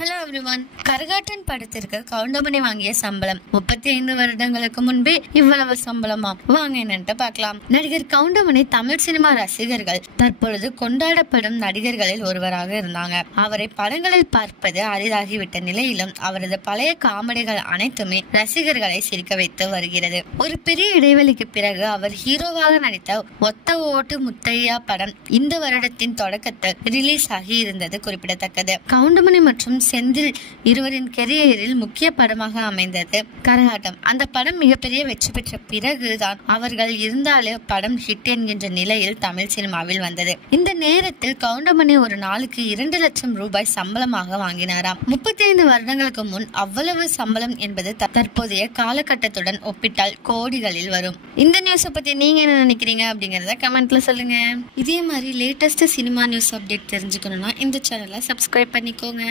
Hello everyone. கரகாட்டன் படத்திற்கு கவுண்டமணி வாங்கிய சம்பளம் 35 வருடங்களுக்கு முன்பே இவ்வளவு சம்பளமா? வாங்க என்னன்ட்டு பார்க்கலாம். நடிகர் கவுண்டமணி தமிழ் சினிமா ரசிகர்கள் தற்பொழுது கொண்டாடப்படும் நடிகர்களில் ஒருவராக இருந்தாங்க. அவரை படங்களில் பார்ப்பது அரிதாகிவிட்ட நிலையிலும் அவரது பழைய காமெடிகள் அனைத்துமே ரசிகர்களை சிரிக்க வைத்து வருகிறது. ஒரு பெரிய இடைவெளிக்கு பிறகு அவர் ஹீரோவாக நடித்த ஒத்த ஓட்டு முத்தையா படம் இந்த வருடத்தின் தொடக்கத்தில் ரிலீஸ் ஆகி இருந்தது குறிப்பிடத்தக்கது. கவுண்டமணி மற்றும் செந்தில் இருவரின் கெரியரில் முக்கிய படமாக அமைந்தது கரகாட்டம். அந்த படம் மிகப்பெரிய வெற்றி பெற்ற பிறகுதான் அவர்கள் இருந்தாலே படம் ஹிட் என்கின்ற நிலையில் தமிழ் சினிமாவில் வந்தது. இந்த நேரத்தில் கவுண்டமணி ஒரு நாளுக்கு 2 லட்சம் ரூபாய் சம்பளமாக வாங்கினாராம். 35 வருடங்களுக்கு முன் அவ்வளவு சம்பளம் என்பது தற்போதைய காலகட்டத்துடன் ஒப்பிட்டால் கோடிகளில் வரும். இந்த நியூஸை பத்தி நீங்க என்ன நினைக்கிறீங்க அப்படிங்கறத கமெண்ட்ல சொல்லுங்க. இதே மாதிரி லேட்டஸ்ட் சினிமா நியூஸ் அப்டேட் தெரிஞ்சுக்கணும்னா இந்த சேனலை சப்ஸ்கிரைப் பண்ணிக்கோங்க.